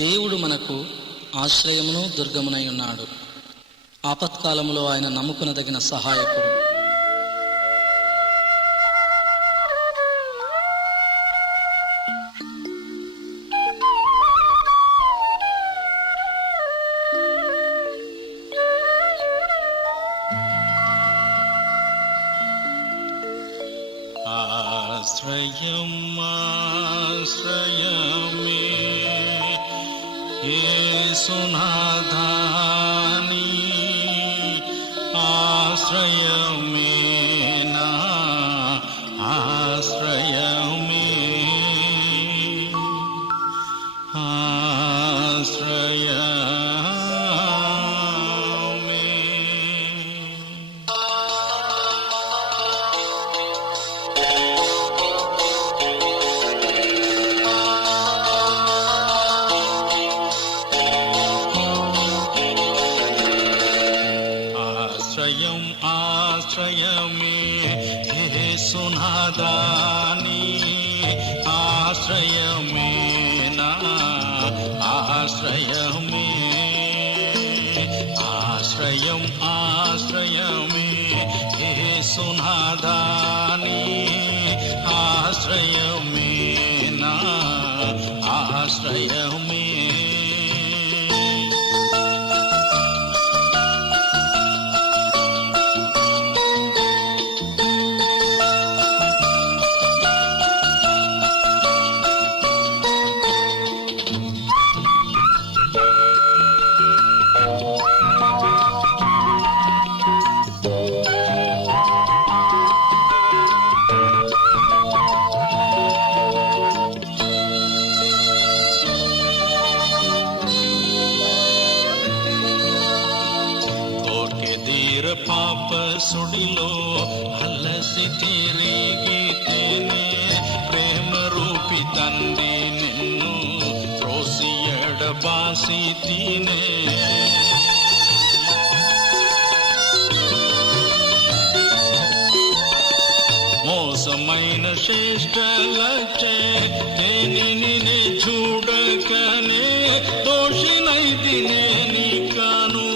దేవుడు మనకు ఆశ్రయమును దుర్గమునై ఉన్నాడు. ఆపత్కాలములో ఆయన నమ్ముకునదగిన సహాయకుడు. ఆశ్రయమే యేసునాథాని ఆశ్రయమే నా ఆశ్రయమే ఆశ్రయమే యేసునాథాని ఆశ్రయమే నా ఆశ్రయమే ఆశ్రయమే యేసునాథాని ఆశ్రయమే నా ఆశ్రయమే పాప సుడిలో అలసి తిరిగితేనే ప్రేమ రూపి తండ్రి నిన్ను త్రోసి ఎడబాసి తినే మోసమైన శ్రేష్టలచే దేనిని చూడకనే దోషినైది నేని కాను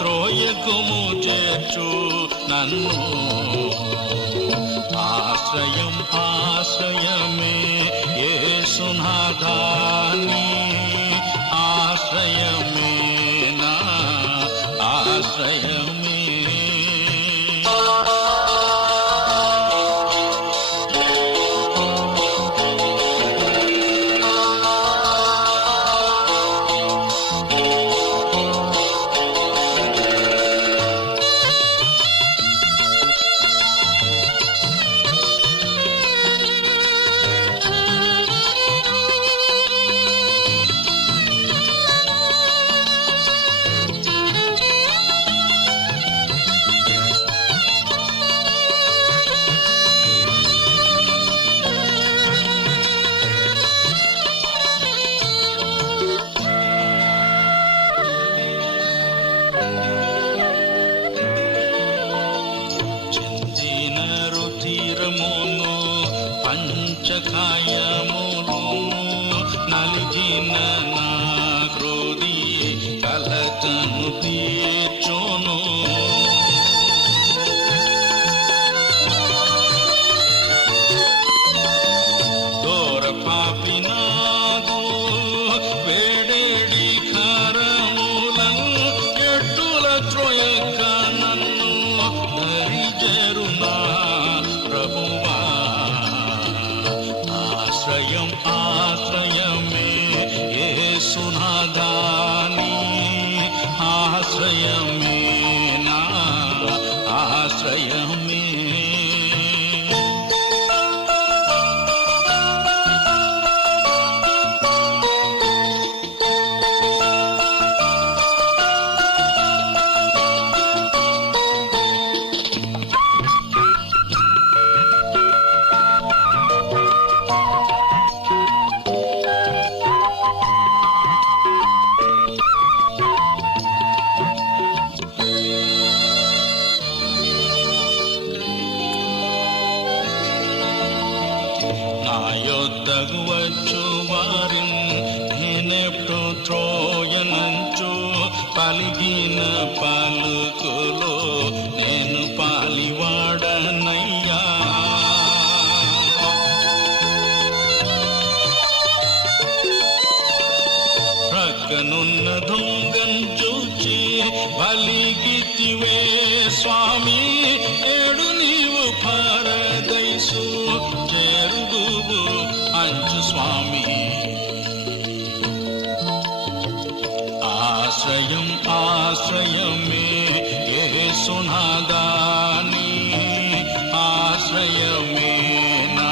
త్రోయకుము చేర్చు నన్ను ఆశ్రయమే యేసునాథాని ఆశ్రయమే నా ఆశ్రయమే పంచకాయములు నలిగిన నా క్రోధి కలతను తీర్చును దూర పాపినాదు వేడేడి ఖరములను ఎట్టుల త్రోయక నన్ను దరిజరునా ప్రభువా ఆశ్రయమే యేసునాథాని ఆశ్రయమే నా ఆశ్రయమే యొద్దకు వచ్చు వారిని నేనెప్పుడు ట్రోయనంచు పలిగిన పలుకులో నేను పాలివాడనయ్యా. ప్రక్కనున్న దొంగన్ చూచి పలికితివే స్వామి, ఏడు నీవు పరదైసు చేరుదువు అంచు స్వామి. ఆశ్రయం ఆశ్రయమే యేసునాదాని, ఆశ్రయమే నా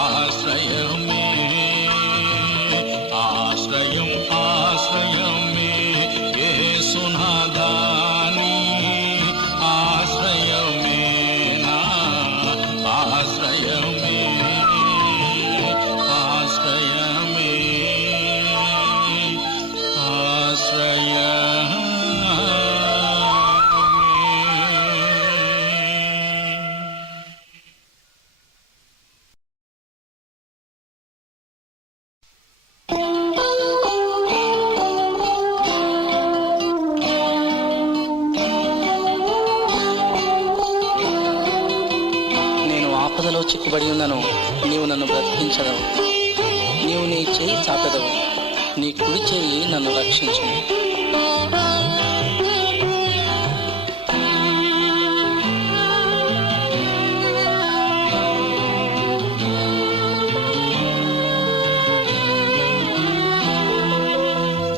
ఆశ్రయమే. ఆశ్రయం ఆశ్రయమే యేసునాదాని, ఆశ్రయమే నా ఆశ్రయమే. ఆశ్రయమే నేను ఆపదలో చిక్కుబడి ఉన్నను, నీవు నన్ను బ్రతికించదవు. నీవు నీ చేయి చాపెదవు, నీ కుడి చేయి నన్ను రక్షించును.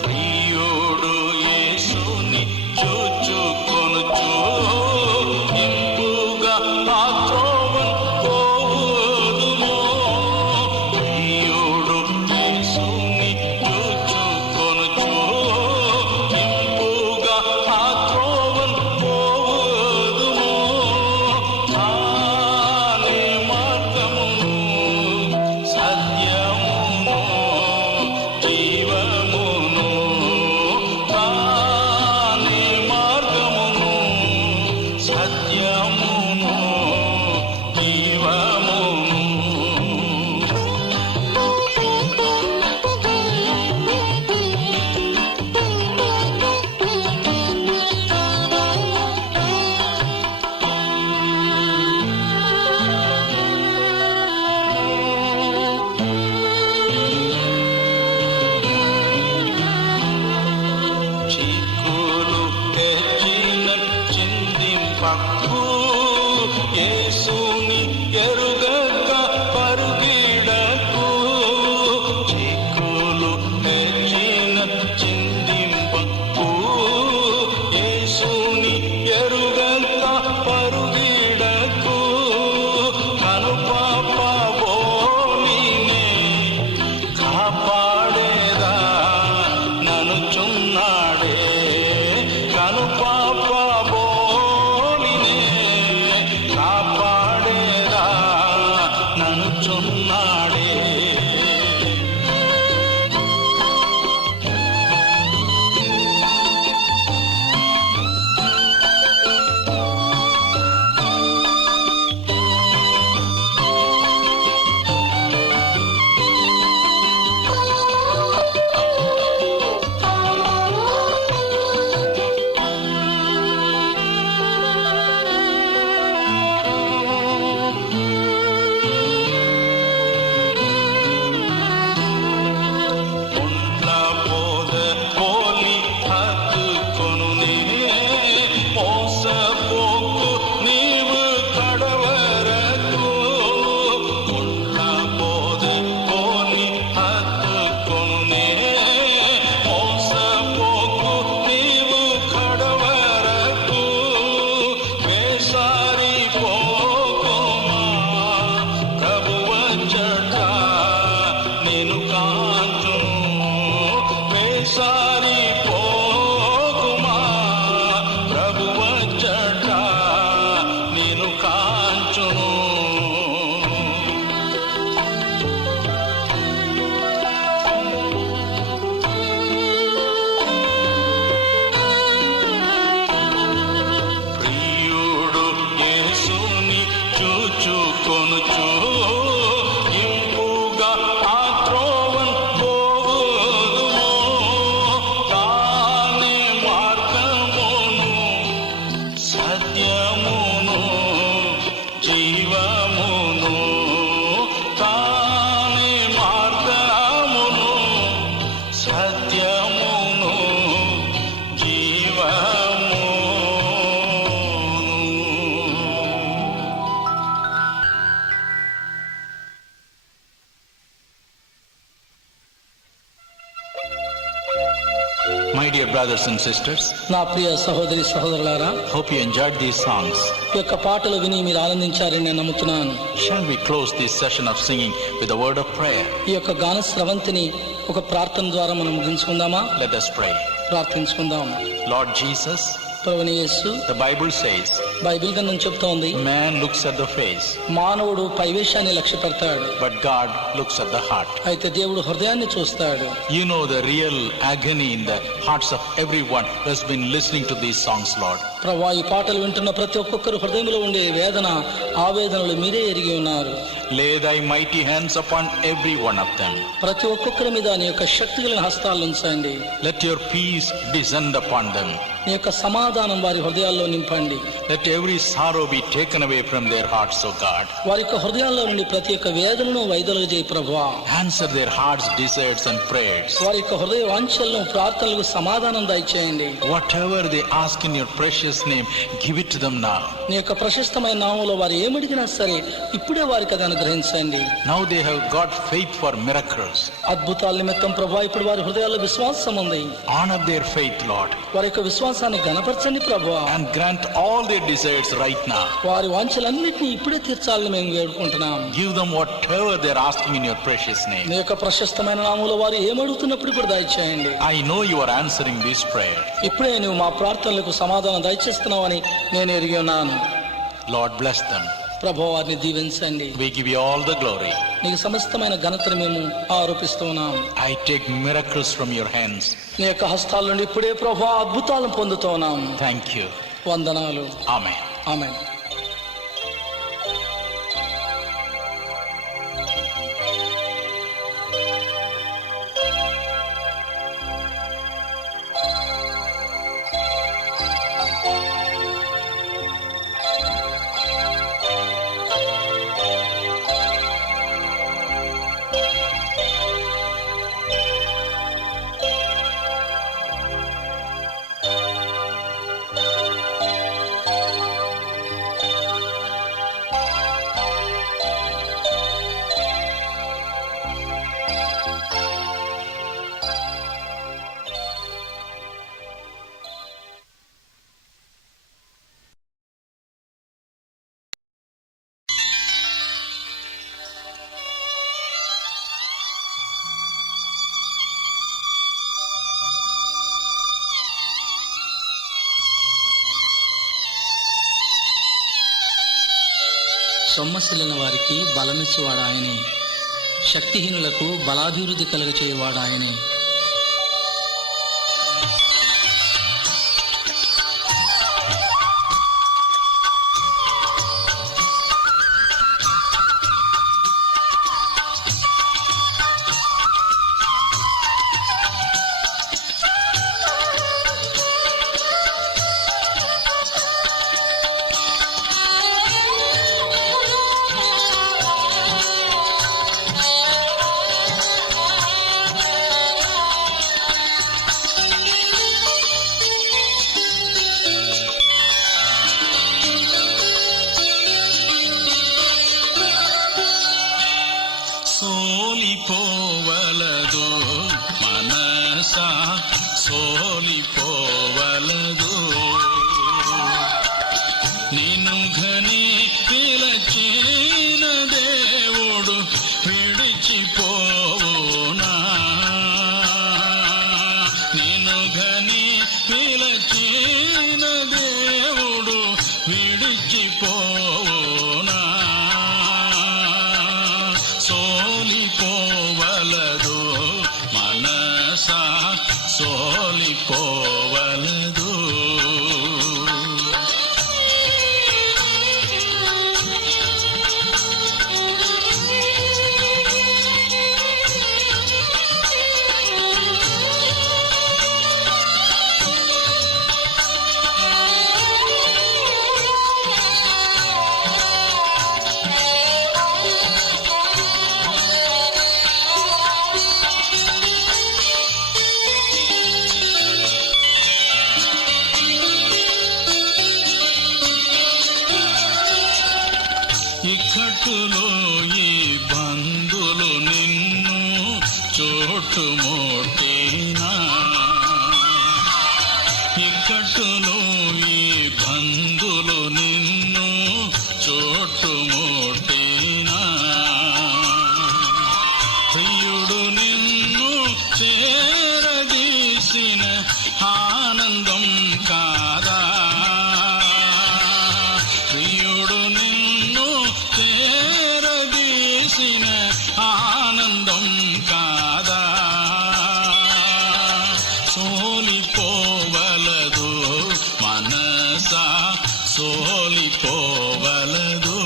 ప్రియుడు యేసుని చూచుకొనుచు ఇంపుగా ఆ త్రోవను పోవుదుము. ప్రియుడు యేసుని చూచుకొనుచు ఇంపుగా My dear brothers and sisters, నా ప్రియ సహోదరి సహోదరులారా, hope you enjoyed these songs. ఈ యొక్క పాటలు విని మీరు ఆనందించారని నేను నమ్ముతున్నాను. Shall we close this session of singing with a word of prayer? ఈ యొక్క గాన స్రవంతిని ఒక ప్రార్థన ద్వారా మనం ముగించుకుందామా? Let us pray. ప్రార్థించుకుందాం. Lord Jesus, ప్రభువైన యేసు, the Bible says, బైబిల్ గ్రంథం చెప్తోంది, man looks at the face, మానవుడు పైవేశాన్ని లక్ష్య పెడతాడు, but God looks at the heart. అయితే దేవుడు హృదయాన్ని చూస్తాడు. You know the real agony in the hearts of everyone who has been listening to these songs, Lord. ప్రభువా, ఈ పాటలు వింటున్న ప్రతి ఒక్కొక్కరు హృదయంలో ఉండే వేదన, ఆవేదనలు మీరే ఎరిగి ఉన్నారు. Lay thy mighty hands upon every one of them. ప్రతి ఒక్కొక్కరి మీద నీ యొక్క శక్తి కలిగిన హస్తాలు ఉంచండి. Let your peace descend upon them. నీ యొక్క సమాధానం వారి హృదయాల్లో నింపండి. Let every sorrow be taken away from their hearts, O God. వారి యొక్క హృదయాల్లో నుండి ప్రతి ఒక్క వేదనను వైదొలగ చేయి ప్రభువా. Answer their hearts' desires and prayers. వారి యొక్క హృదయ వాంఛలను, ప్రార్థనలకు సమాధానం దయచేయండి. Whatever they ask in your precious name, give it to them now. నీ యొక్క ప్రశస్తమైన నామంలో వారు ఏమడిగినా సరే ఇప్పుడే వారికి అది అనుగ్రహించండి. Now they have got faith for miracles. అద్భుతాల నిమిత్తం ప్రభువా, ఇప్పుడు వారి హృదయాల్లో విశ్వాసం ఉంది. Honor their faith, Lord, వారి యొక్క విశ్వాసాన్ని గణపరచండి ప్రభువా. and grant all their desires right now. వారి వాంఛలన్నింటినీ ఇప్పుడే తీర్చాలని మేము వేడుకుంటున్నాం. Give them whatever they're asking in your precious name. నీ యొక్క ప్రశస్తమైన నామంలో వారు ఏమడుగుతున్నప్పుడు కూడా దయచేయండి. I know you are answering this prayer. ఇప్పుడే నువ్వు మా ప్రార్థనలకు సమాధానం దయచేస్తున్నావని నేను ఎరిగి ఉన్నాను. Lord, bless them. ప్రభువా, వారిని దీవించండి. We give you all the glory. నీకు సమస్తమైన ఘనతను మేము ఆరోపిస్తూ ఉన్నాం. I take miracles from your hands. నీ యొక్క హస్తాల నుండి ఇప్పుడే ప్రభువా అద్భుతాలను పొందుతూ ఉన్నాం. Thank you. వందనాలు. Amen. ఆమేన్. సొమ్మసిల్లిన వారికి బలమిచ్చేవాడు ఆయనే, శక్తిహీనులకు బలాభివృద్ధి కలుగచేయవాడు ఆయనే. సోలిపోవలదు మనసా, సోలిపోవలదు. నిన్ను ఘని పిలచిన దేవుడు విడిచిపోవునా? నిన్ను ఘని పిలచిన దేవుడు విడిచిపోవునా? సోలిపోవలదు మనసా, సోలిపోవలదు. ఇక్కట్టులో ఈ బంధులు నిన్ను చోటుమోటేనా? స్నేహితులు ఈ బంధులు నిన్ను చుట్టుముట్టినా, ప్రియుడు నిన్ను చేరదీసిన ఆనందం కాదా, ప్రియుడు నిన్ను చేరదీసిన ఆనందం కాదా, సోలిపోవలదు మనసా సోలిపోవలదు.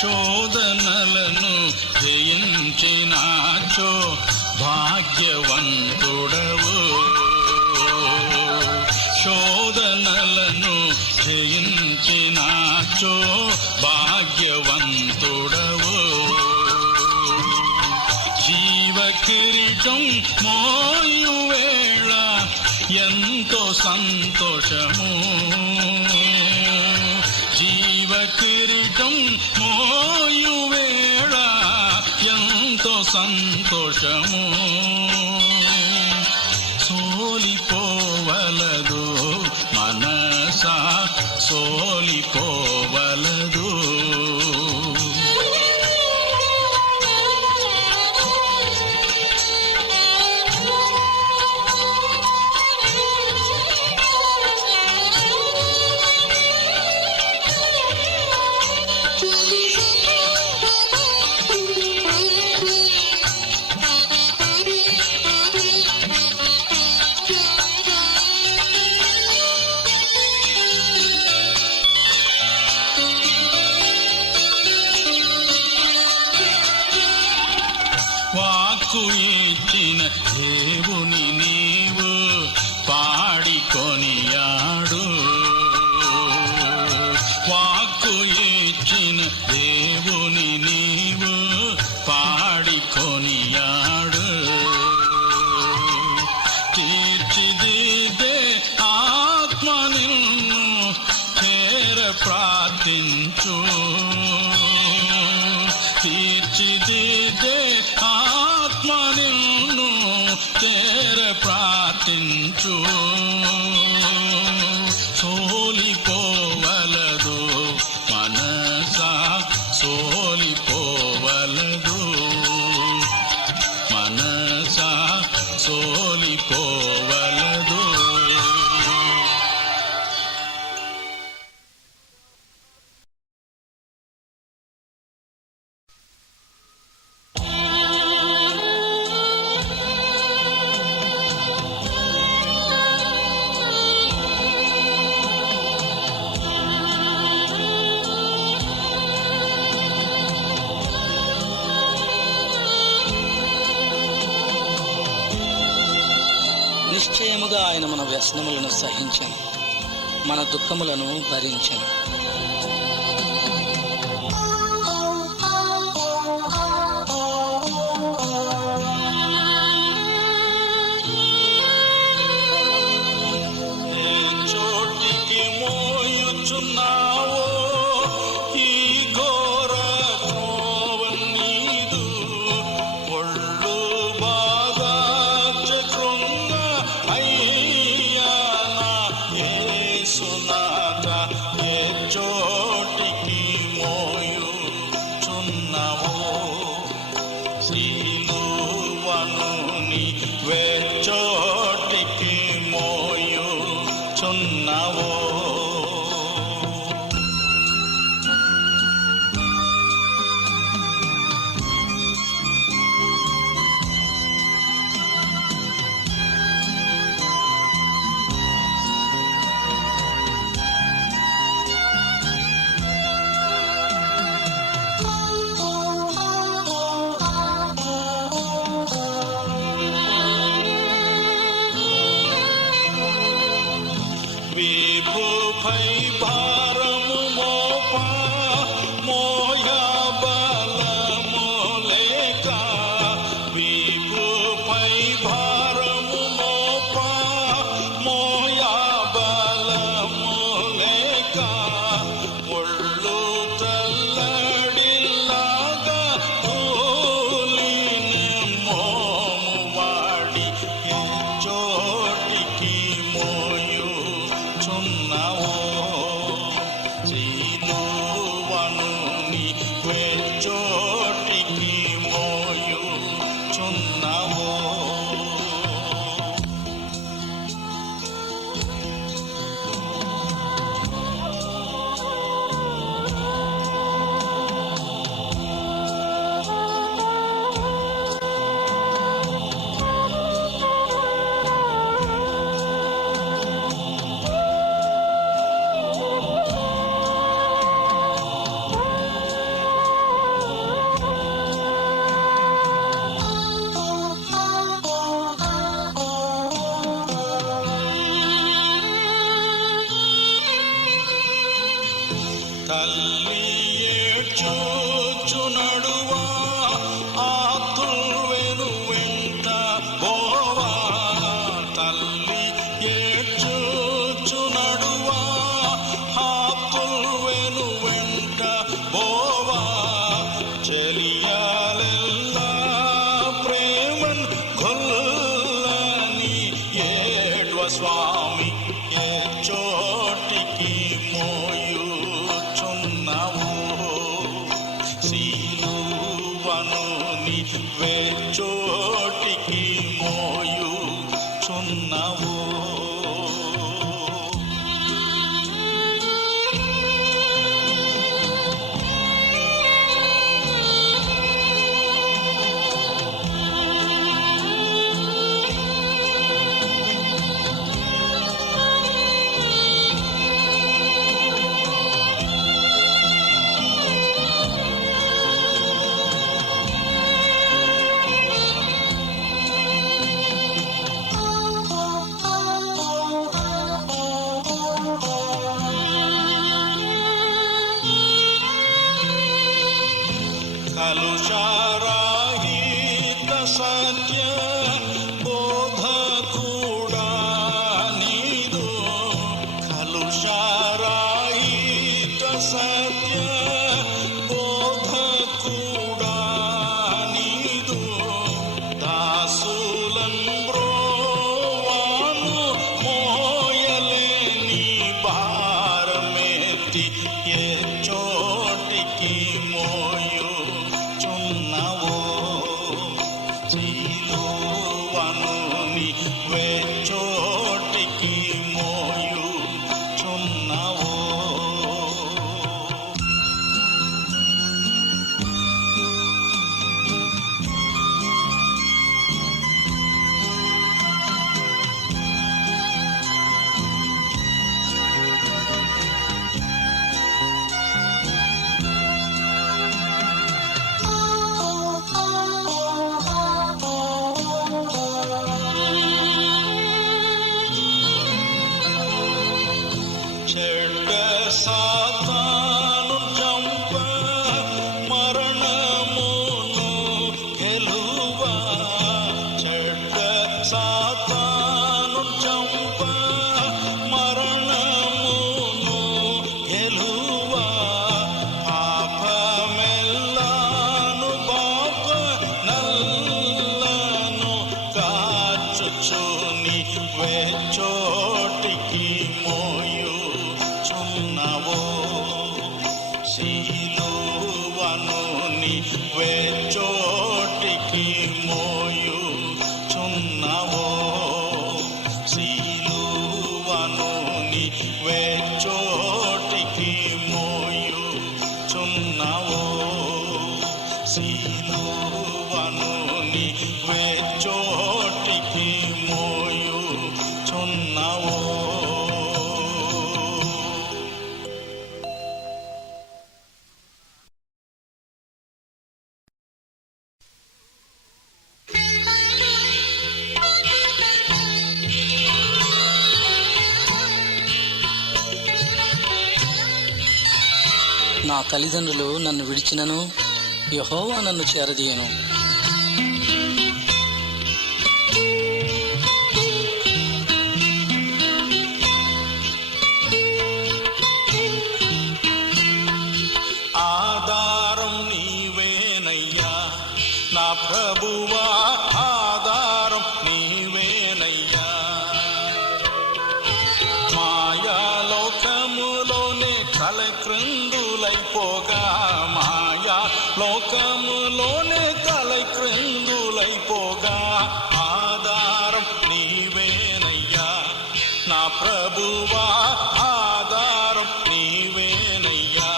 శోధనలను జయించినాచో భాగ్యవంతుడవు, శోధనలను జయించినాచో భాగ్యవంతుడవు. జీవ కిరీటం మోయు వేళ ఎంతో సంతోషము, జీవ కిరీటం మోయు వేళ ఎంతో సంతోషము, సోలిపోవలదు మనసా సోలిపోవలదు. వాక్కు ఇచ్చిన దేవుని నీవు పాడికొనియాడు, వాక్కు ఇచ్చిన దేవుని నీవు పాడికొనియాడు. తీర్చిదిద్దే ఆత్మ నిన్ను చేర ప్రార్థించు, తీర్చిదిద్దే ఆత్మ నిన్ను చేర ప్రార్థించు, సోలిపోవలదు మనసా సోలిపోవలదు, మనసా సోలిపోవలదు. నిశ్చయముగా ఆయన మన వ్యసనములను సహించెను, మన దుఃఖములను భరించెను. చోటికి మోయుచున్నావో ఈ ఘోర త్రోవన్నీదు, ఒళ్ళు బాగా చక్రున్న అయ్యా నా యేసునాథ, ఏ చోటికి మోయుచున్నావో సిలువను నీవే చోటికి మోయుచున్నావో. వేచోటికి మోయుచున్నావో. తల్లి ఏడ్చూచు నడువా ఆతుల్వెను వెంట బోవా. తల్లి ఏడ్చూచు నడువా ఆతుల్వెను వెంట బోవా. చెలియాలెల్లా ప్రేమన్ గొల్లని ఏడ్వ స్వామి ఏచోటికి మోయుచున్నావు. సిలువను వేచోటికి మోయుచున్నావు. కలుషారాహిత సత్య బోధకుడా నీదు. కలుషారాహిత సత్య బోధకుడా నీదు. దాసులన్ బ్రోవాను మోయలేని భారమెత్తి ఏ చోటికి మోయుచున్నావో. సిలువను వేచోటికి మోయుచున్నావో. చెడ్డ సాతాను చంప మరణమును గెలువా. చెడ్డ సాతాను చంప మరణమును గెలువా. పాపమెల్లాను బాప నల్లను కాచుచుని వేచోటికి మోయుచున్నావో. సిలువను వేచోటికి మోయుచున్నావో. సిలువను వేచోటికి మోయుచున్నావో. సిలువను వేచోటికి మోయుచున్నావో. నా తల్లిదండ్రులు నన్ను విడిచినను యెహోవా నన్ను చేరదీయను. ఆధారం నీవేనయ్యా నా ప్రభువా, ఆధారం నీవేనయ్యా. మాయాలోకములోనే తలక్రిందులైపోగా, మాయా లోకములోనే తలై క్రిందులైపోగా ఆధారం నీవేనయ్యా నా ప్రభువా ఆధారం నీవేనయ్యా.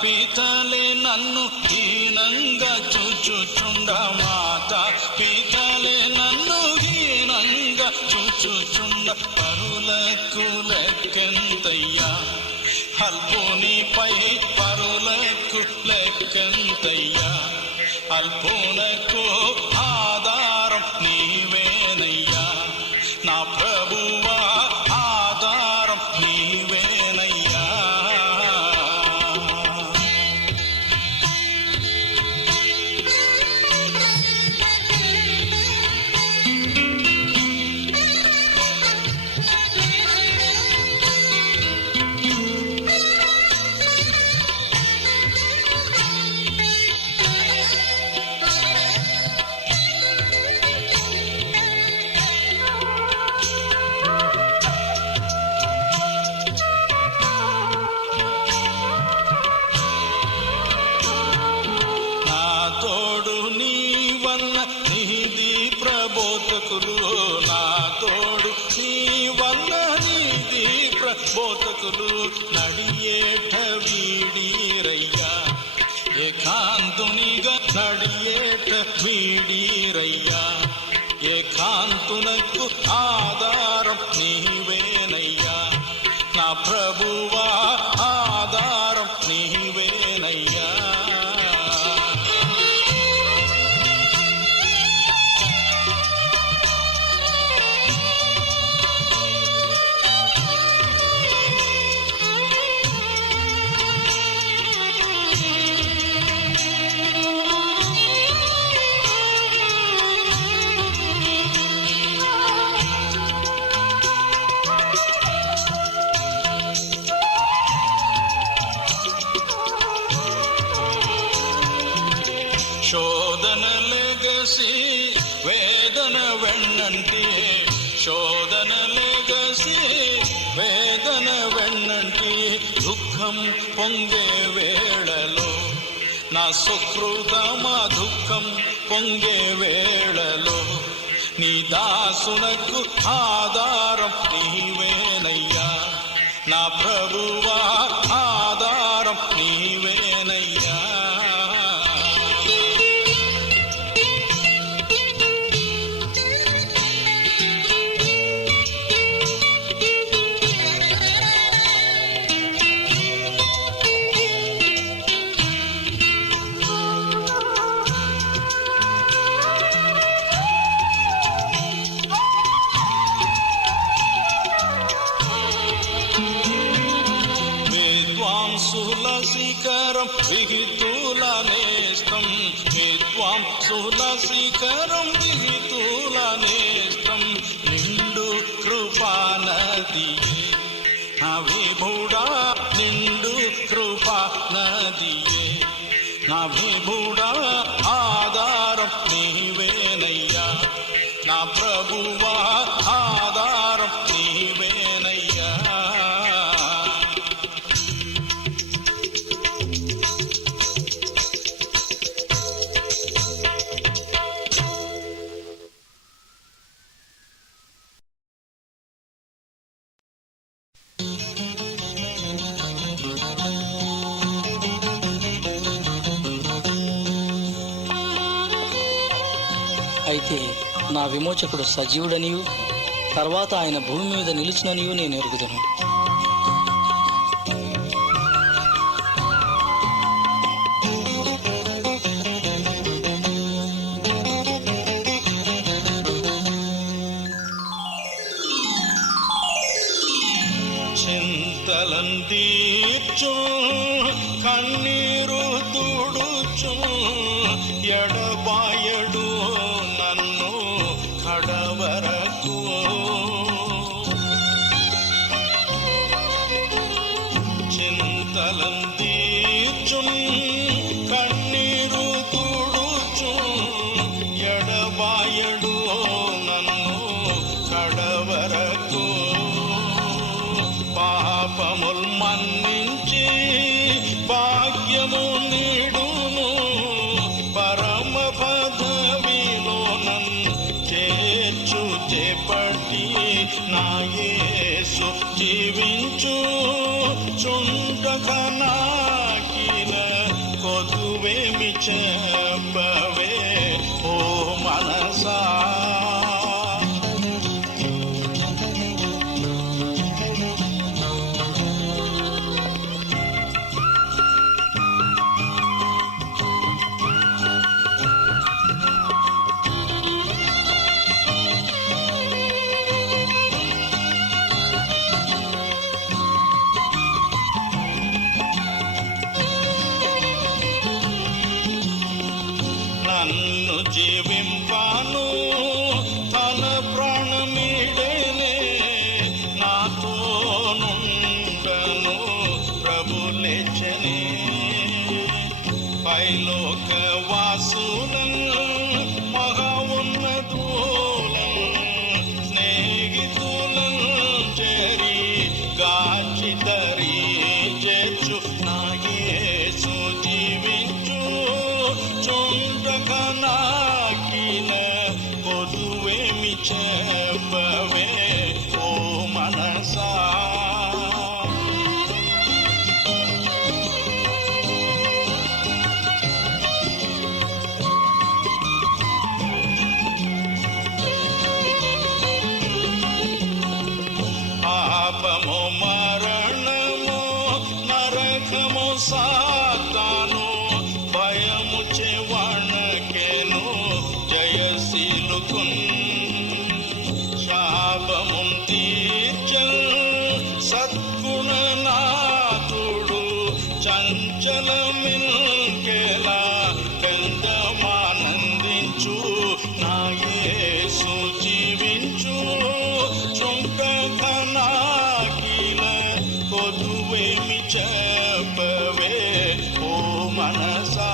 పితలే నన్ను హీనంగా చూచుచుండ మాత పితలే నన్ను హీనంగా చూచుచుండ పరులకు లెక్కెంతయ్యా అల్పునిపై పరులకు లెక్కెంతయ్యా అల్పునకు ఆధారం నీవేనయ్యా నా ప్రభువా ఆధారం నీవేనయ్యా. నా తోడు నీవన్న నీది ప్రబోధకులు నడియేట వీడీరయ్యా ఏకాంతునిగా నడియేట వీడీరయ్యా ఏకాంతునకు ఆధారం నీవేనయ్యా నా ప్రభువా ఆధారం నీవేనయ్యా. శోధన లెగసి వేదన వెన్నంటి శోధన లెగసి వేదన వెన్నంటి దుఃఖం పొంగే వేళలో నా సుకృతమా దుఃఖం పొంగే వేళలో నీ దాసునకు ఆధారం నీవేనయ్యా నా ప్రభువా ఆధారం నీవేనయ్యా. శిఖరం విహితుల నేస్తం విద్వాంసుల శిఖరం విహితుల నేస్తం నిండు కృపానది నా విభుడా నిండు కృపానదియే నా విభుడా ఆధారం నీవేనయ్యా నా ప్రభువా ఆధారం నీవేనయ్యా. అయితే నా విమోచకుడు సజీవుడనియు తర్వాత ఆయన భూమి మీద నిలిచిననియు నేను ఎరుగుదును. చింతలందీర్చు కన్నీరు తుడుచు ఎడబాయడు ఎడబాయడు నన్ను కడవరకు, పాపముల్ మన్నించి భాగ్యము నీడును, పరమ పదవిలో నన్ను చేర్చు చేపట్టి నా యేసు జీవించు చుండక నాకిల కొదువేమి చెప్పవే ఓ మనసా. నన్ను జీవింపాను తన ప్రాణమీడేనే, నాతో నుండను ప్రభు లేచనే. పైలోక వాసులను మహా ఉన్నతులను స్నేహితులను చేరి గాచిదరి చేర్చు నా యేసు జీవించు చుండక నాకిల కొదువేమి చెప్పవే ఓ మనసా. పాపము మరణము నరకము సాతాను భయము చెవణకెను జయశీలుకున్, శాపమున్ తీర్చల్ సద్గుణనాథుడు చంచలమిల్కెలా పెందమానందించు నా యేసు జీవించు చుండక నాకిల కొదువేమి చెప్పవే ఓ మనసా.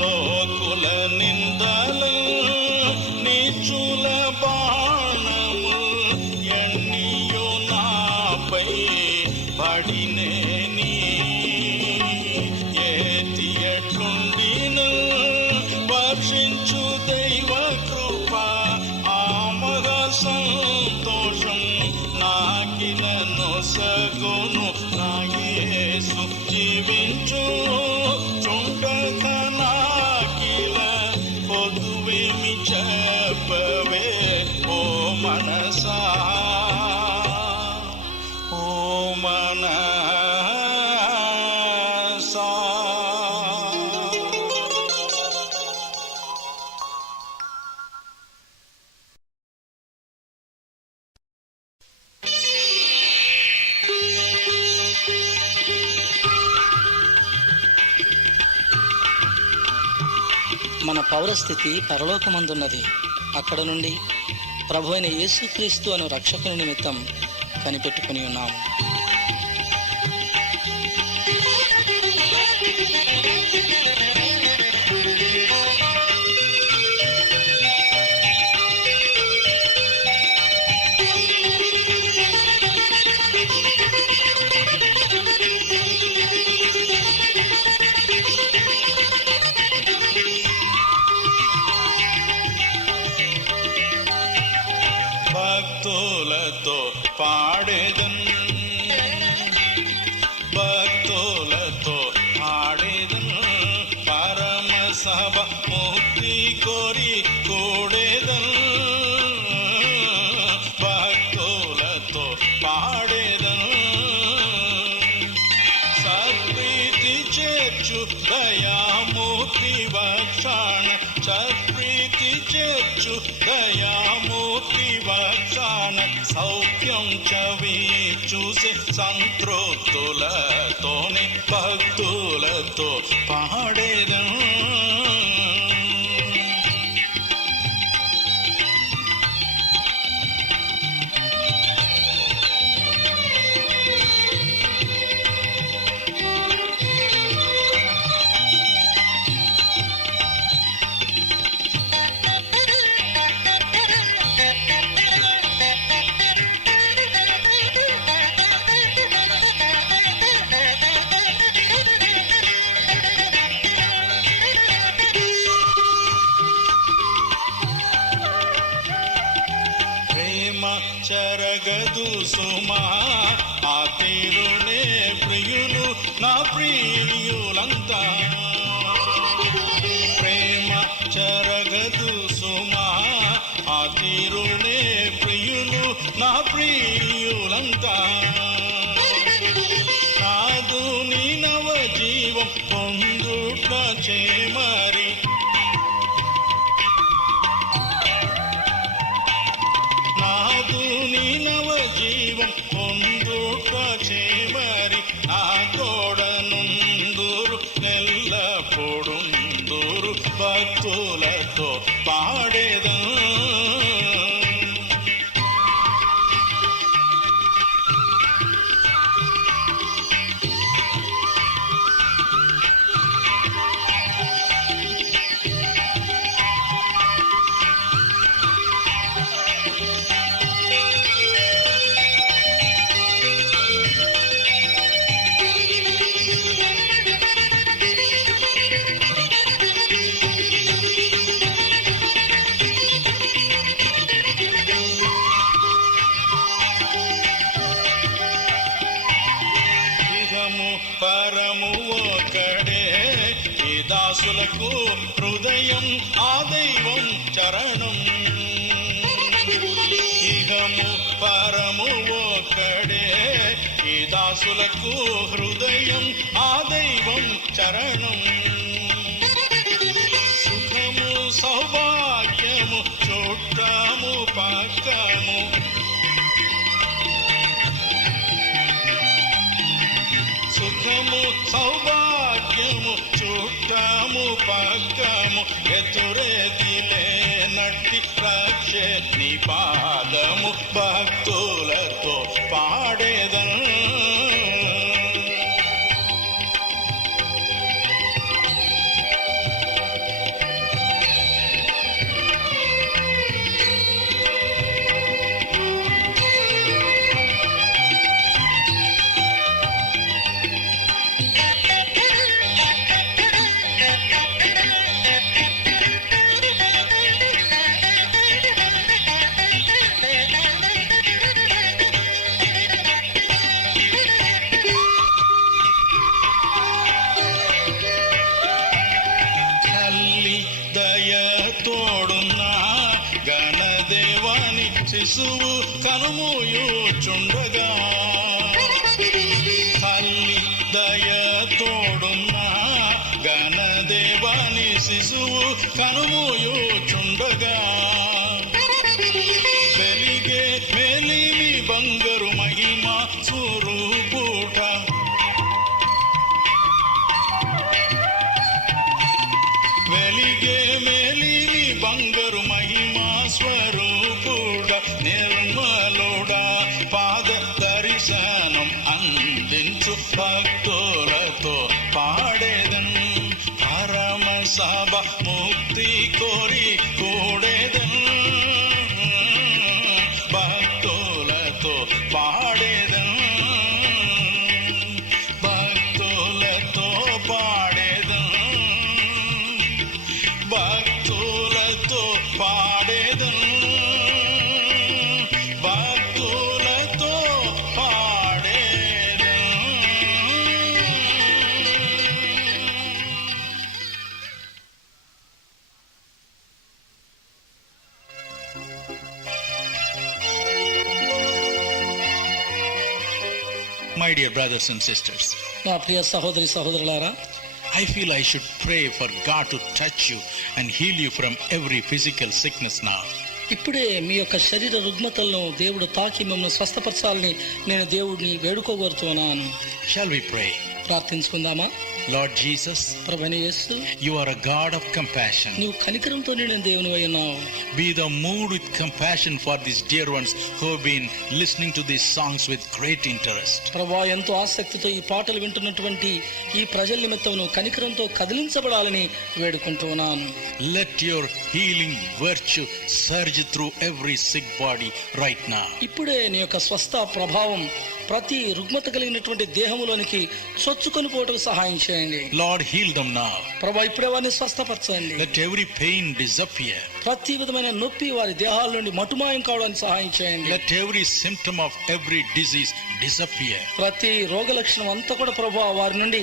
లోకుల నిందలు నీచుల బాణము ఎన్నియో నాపై పడినేని, ఏతి ఎట్లుండిన వర్షించు దైవ కృప ఆ మగ సంతోషం నాకిలను సగును నా యేసు జీవించు చుండక నాకిల కొదువేమి చెప్పవే ఓ మనసా. ఓ మనసా. మన పౌరస్థితి పరలోకమందున్నది. అక్కడ నుండి ప్రభు అయిన యేసుక్రీస్తు అను రక్షకుని నిమిత్తం కనిపెట్టుకుని ఉన్నాము. భక్తులతో పాడేదన్, భక్తులతో పాడేదన్, పరమ సభ ముక్తి కోరి కూడేదన్. భక్తులతో పాడేదన్, సత్ప్రీతి చేర్చు దయామూర్తి వక్షాణ, సత్ప్రీతి చేర్చు దయామూర్తి వక్షాణ సౌఖ్యం చవి చూసే సంతృప్తులతోనే భక్తులతో పాడేదను. చెరగదు సుమా ఆ తీరునే ప్రియులు నా ప్రియులంతా. ప్రేమ చెరగదు సుమా ఆ తీరునే ప్రియులు నా ప్రియులంతా. నాదు నీ నవ జీవం పొందుట చేమరి నీ నవ జీవం పొందుట చేమరి నా తోడనుందురు ఎల్లప్పుడుందురు భక్తులతో పాడేదను. పరము ఒక్కడే ఈ దాసులకు హృదయం ఆ దైవం చరణం. ఇహము పరము ఒక్కడే ఈ దాసులకు హృదయం ఆ దైవం చరణం. సుఖము సౌభాగ్యము చుట్టము పక్కము సుఖము సౌభాగ్యము చుట్టము పక్కము ఎదురెదిలే నట్టి రక్షే నీ పాదము భక్తులతో పాడేదను. శిశువు కనుమూయుచుండగా తల్లి దయ తోడున్న గణదేవాని శిశువు కనుమూయుచుండగా వెలిగే మేలిమి బంగారు మహిమ స్వరూపుట వెలిగే మేలిమి బంగారు మహిమ స్వరూపుడ నిర్మలుడా పాద దర్శనం అందించు భక్తులతో పాడేదన్ పరమ సభ ముక్తి కోరి కూడేదన్ భక్తులతో పాడేదన్ భక్తులతో పాడేదన్ భక్తులతో పాడేదన్ భక్తులతో పాడేదన్. My dear brothers and sisters, నా ప్రియ సహోదరి సహోదరులారా, I feel I should pray for God to touch you and heal you from every physical sickness now. ఇప్పుడే మీ యొక్క శరీర రుగ్మతలను దేవుడు తాకి మిమ్మల్ని స్వస్థపరచాలని నేను దేవుడిని వేడుకోగోరుతున్నాను. Shall we pray? ప్రార్థించుకుందామా? Lord Jesus, ప్రభువైన యేసు, you are a God of compassion. నీవు కనికరంతో నిండిన దేవునివై ఉన్నావు. Be thou moved with compassion for these dear ones who have been listening to these songs with great interest. ప్రభువా, ఎంతో ఆసక్తితో ఈ పాటలు వింటున్నటువంటి ఈ ప్రజల నిమిత్తం నువ్వు కనికరంతో కదిలించబడాలని వేడుకుంటున్నాను. Let your healing virtue surge through every sick body right now. ఇప్పుడే నీ యొక్క స్వస్థ ప్రభావం ప్రతి రుగ్మత కలిగినటువంటి దేహములోనికి చొచ్చుకొని పోవటకు సహాయం చేయండి. Lord, heal them now. ప్రభా, ఇప్పుడే వారిని స్వస్థపరచండి. Let every pain disappear. ప్రతి విధమైన నొప్పి వారి దేహాల నుండి మటుమాయం కావడానికి సహాయం చేయండి. Let every symptom of every disease disappear. ప్రతి రోగ లక్షణం అంతా కూడా ప్రభా వారి నుండి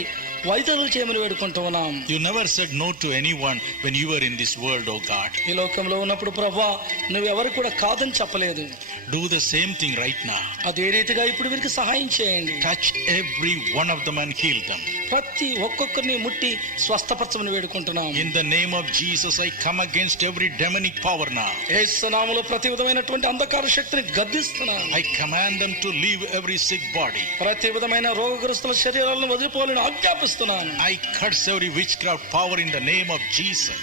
వైద్యులు చేయమని వేడుకుంటున్నాం. You never said no to anyone when you were in this world, oh God. ఈ లోకంలో ఉన్నప్పుడు ప్రభా నువ్వు ఎవరు కూడా కాదని చెప్పలేదు. Do the same thing right now. అదే రీతిగా ఇప్పుడు వీరికి సహాయం చేయండి. Touch every one of them and heal them. ప్రతి ఒక్కొక్కరిని ముట్టి స్వస్థపరచమని వేడుకుంటున్నాం. In the name of Jesus, I come against every demonic power now. యేసు నామములో ప్రతి విధమైనటువంటి అంధకార శక్తిని గద్దిస్తున్నాను. I command them to leave every sick body. ప్రతి విధమైన రోగగ్రస్తుల శరీరాలను వదిలిపోవాలని ఆజ్ఞాపిస్తున్నాను. I curse every witchcraft power in the name of Jesus.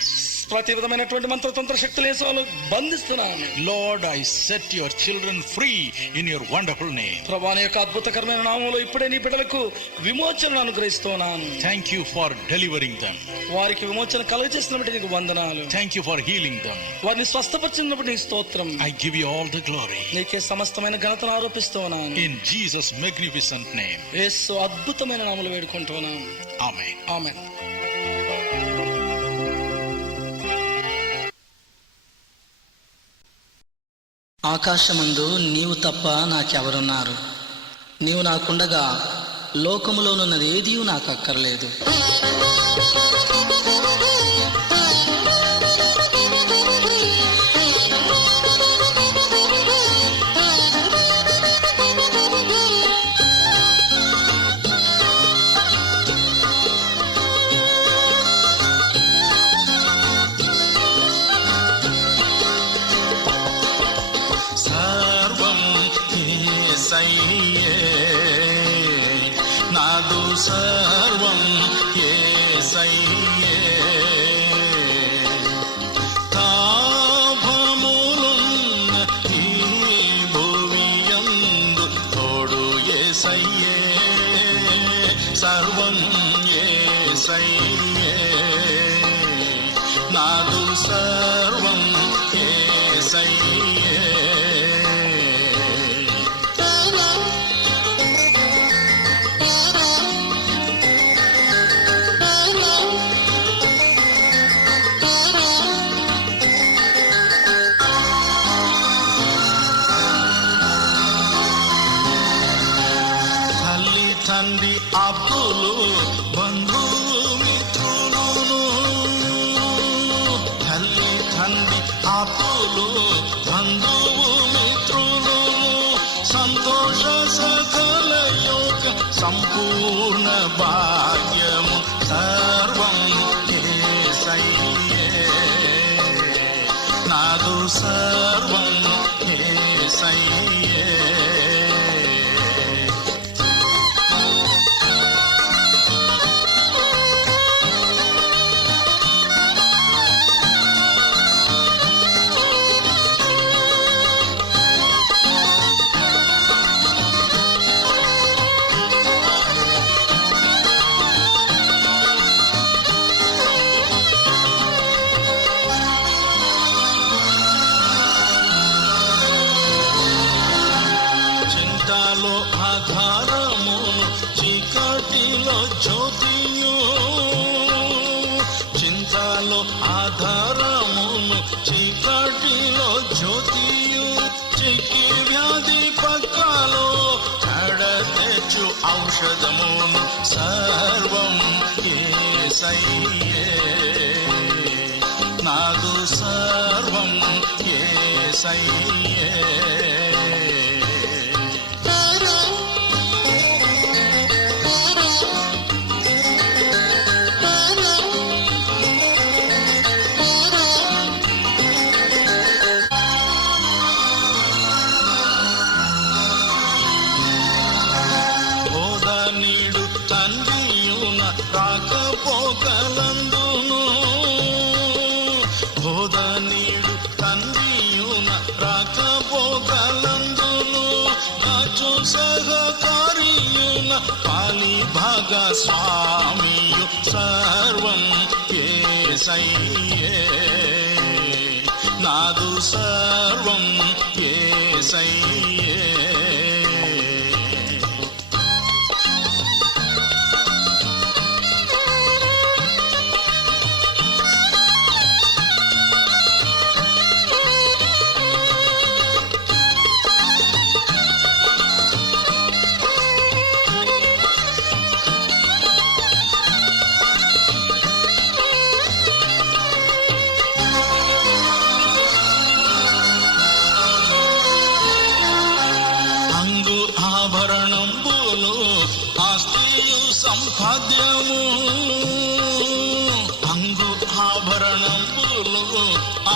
ప్రతి విధమైనటువంటి మంత్రతంత్ర శక్తులు యేసులో బంధిస్తున్నాను. Lord, I set your children free in your wonderful name. ప్రభువా, నీ యొక్క అద్భుతకరమైన నామములో ఇప్పుడే నీ బిడ్డలకు విమోచనను అనుగ్రహిస్తున్నాను. Thank you for delivering them. వారికి విమోచన కలుగజేసినప్పుడు నీకు వందనాలు. Thank you for healing them. వారిని స్వస్థపరిచినప్పుడు నీకు స్తోత్రం. I give you all the glory. నీకే సమస్తమైన ఘనతను ఆరోపిస్తున్నాను. In Jesus' magnificent name. యేసు అద్భుతమైన నామములో వేడుకుంటున్నాను. Amen. ఆమేన్. ఆకాశమందు నీవు తప్ప నాకెవరున్నారు? నీవు నాకుండగా లోకములోనున్నది ఏదీ నాకు అక్కర్లేదు. నాదు సర్వం యేసయ్యే తాభములున్న ఈ భువియందు తోడు యేసయ్యే సర్వం యేసయ్యే నాదు సర్వం యేసయ్యే తండ్రి ఆప్తులు బంధుమిత్రులు తల్లి తండ్రి ఆప్తులు బంధుమిత్రులు సంతోష సకల యోగ సంపూర్ణ భాగ్యము సర్వం యేసయ్యే నాదు సర్వం యేసయ్యే ఆధారమును చీకటిలో జ్యోతియు చింతలో ఆధారమును చీకటిలో జ్యోతియు చిక్కి వ్యాధి పక్కలో కడతెచ్చు ఔషధమును సర్వం యేసయ్యే నాదు సర్వం యేసయ్యే సహకారియున పాలి భాగస్వామియు సర్వం యేసయ్యే నాదు సర్వం యేసయ్యే ఆస్తియు సంపాద్యము అంగు ఆభరణంబులు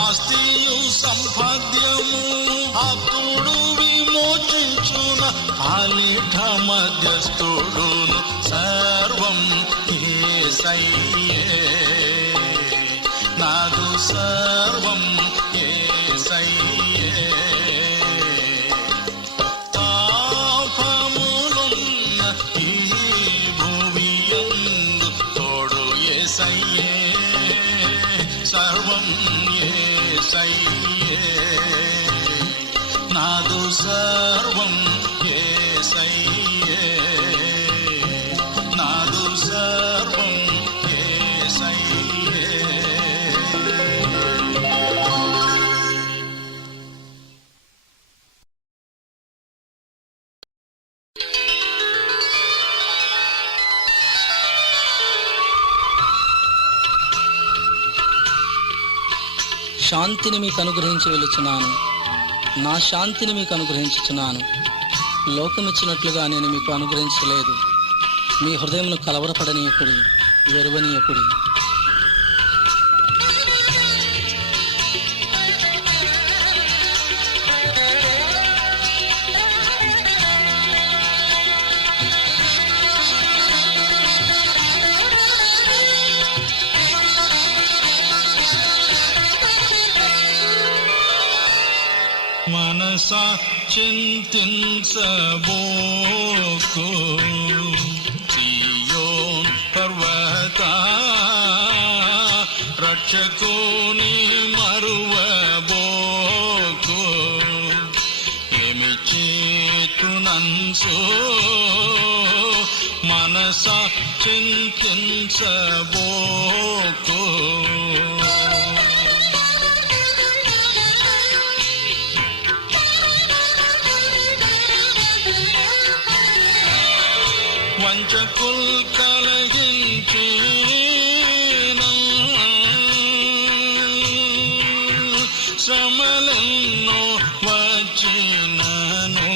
ఆస్తియు సంపాద్యము ఆప్తుడు విమోచించున ఆలిఠ మధ్యస్థుడును సర్వం యేసయ్యే నాదు సర్వం యేసయ్యే సర్వం యేసయ్యే నాదు సర్వం యేసయ్యే నాదు సర్వం యేసయ్యే శాంతిని మీకు అనుగ్రహించి వెలుచున్నాను, నా శాంతిని మీకు అనుగ్రహించుచున్నాను. లోకమిచ్చినట్లుగా నేను మీకు అనుగ్రహించలేదు. మీ హృదయమును కలవరపడనీయకుడి, వెరువనీయకుడి. మనసా చింతించబోకు సియోన్ పర్వత రక్షకుని మరువబోకు ఏమి చేతునంసు మనసా చింతించబోకు వంచకుల్ కలిగించిన శ్రమలెన్నో వచ్చినను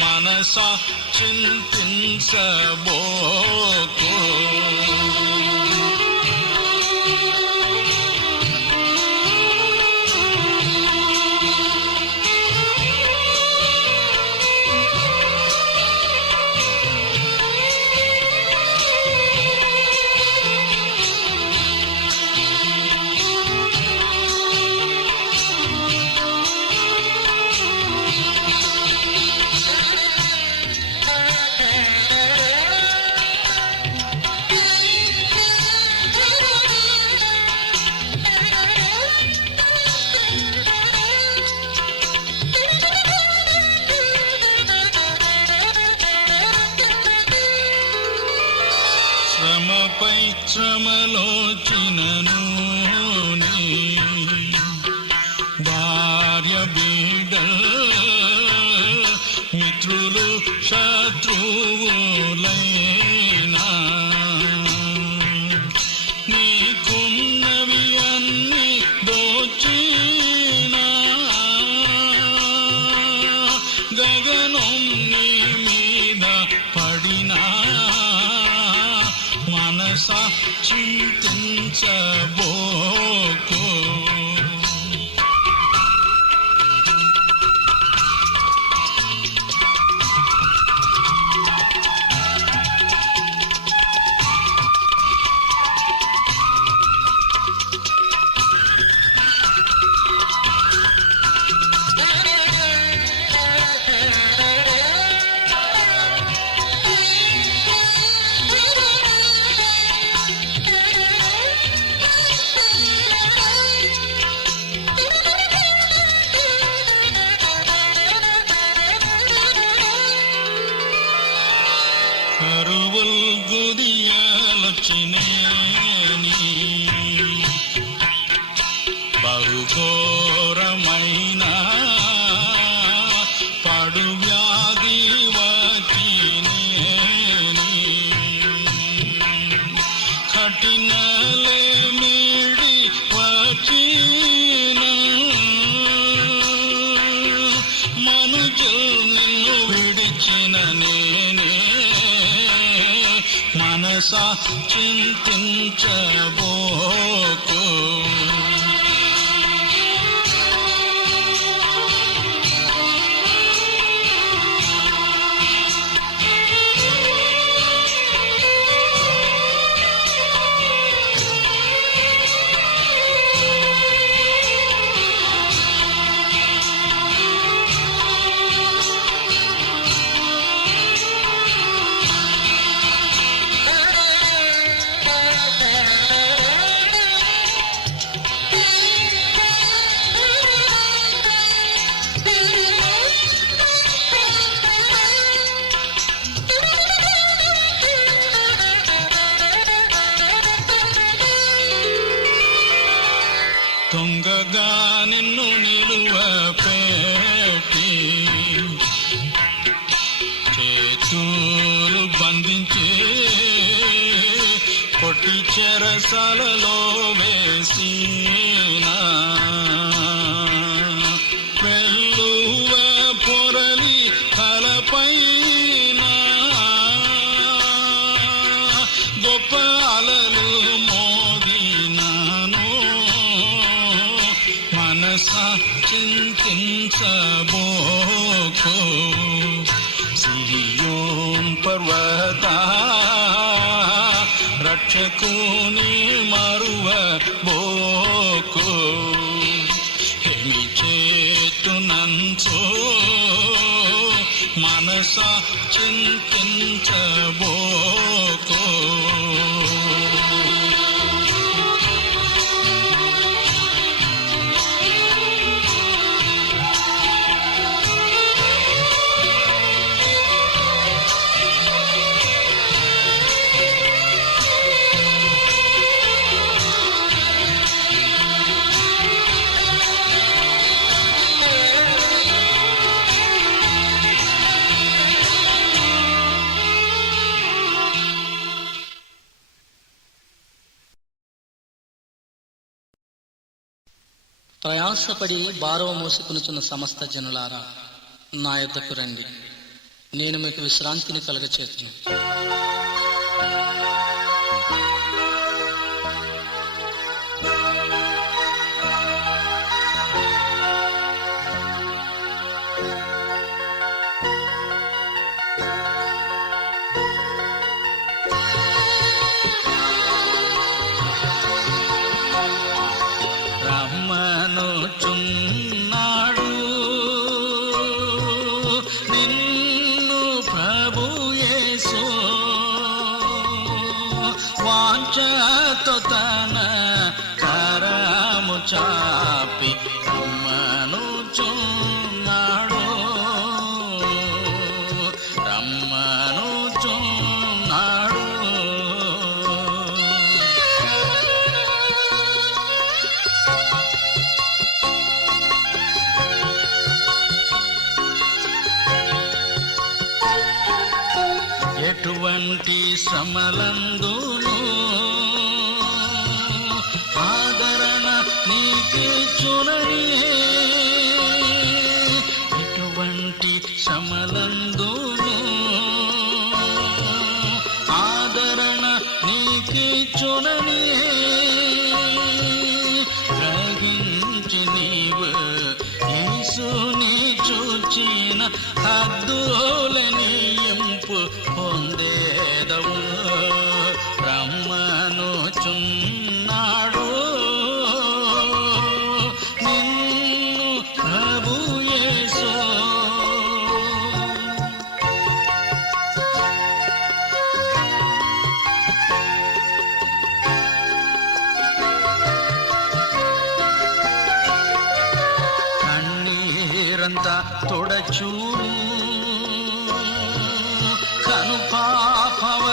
మనసా చింతించబోకు శ్రమపై శ్రమలోచినను భార్య బిడ్డ మిత్రులు శత్రువులైనా నీకున్నవి అన్ని దోచినా గగనం నీ మీద పడినా మనసా చింతించబోకు మరువల్ గుదియాలొచ్చినేని బహుఘోరమైన పడు వ్యాధి వచ్చినేని కఠినలే మీడి వచ్చిన మనుజుల్ నిన్ను విడిచిన నేనే మనసా చింతించబోకు దొంగగా నిన్ను నిలువ పెట్టి చేతులు బంధించి కొట్టి చెరసాలలో వేసిన వెల్లువ పొరలి తలపైన గొప్ప అలలు మోగినాను మనసా చింతించబోకు సియోన్ పర్వత రక్షకుని మరువబోకు ఏమి చేతునంచో మనసా చింతించబోకు ప్రయాసపడి భారవ మోసుకొనుచున్న సమస్త జనులారా నా యొద్దకు రండి, నేను మీకు విశ్రాంతిని కలుగచేతును. రమ్మనుచున్నాడు నిన్ను ప్రభు యేసు వాంఛతో తన కరము చాపి రమ్మనుచున్నాడు రమ్మనుచున్నాడు. ఎటువంటి శ్రమలందును ఆదరణ నీకిచ్చునని ఎటువంటి శ్రమలందును ఆదరణ నీకిచ్చునని గ్రహించి నీవు యేసుని చూచిన హద్దులని ఇంపు పొందేదవు. రమ్మనుచున్నాడు నిన్ను ప్రభు యేసు. కన్నీరంతా తొడచూను కను పాపవ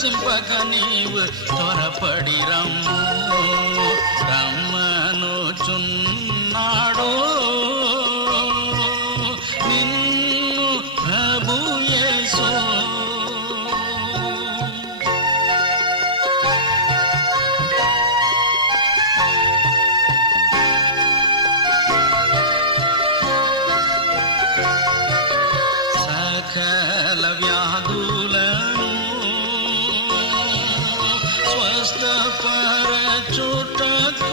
ఆలసింపక నీవు త్వరపడి రమ్ము రమ్మనుచున్నాడు నిన్ను ప్రభు యేసు. సకల వ్యాధులను స్వస్థపరచుటకు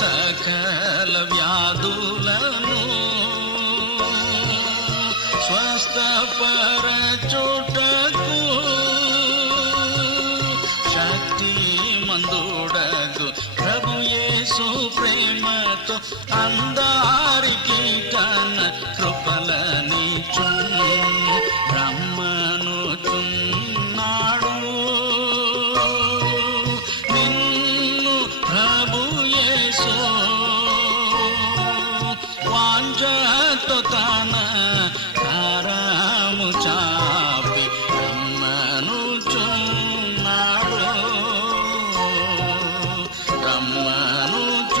సకల వ్యాధులను స్వస్థపరచుటకు శక్తి మందుడగు ప్రభు యేసు ప్రేమతో అందరికి తన కృపలనిచు రమ్మనుచున్నాడు నిన్ను ప్రభు యేసు. వాంఛతో తన కరము చాపి రమ్మనుచున్నాడు రమ్మనుచున్నాడు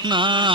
రమ్మనుచున్నాడు.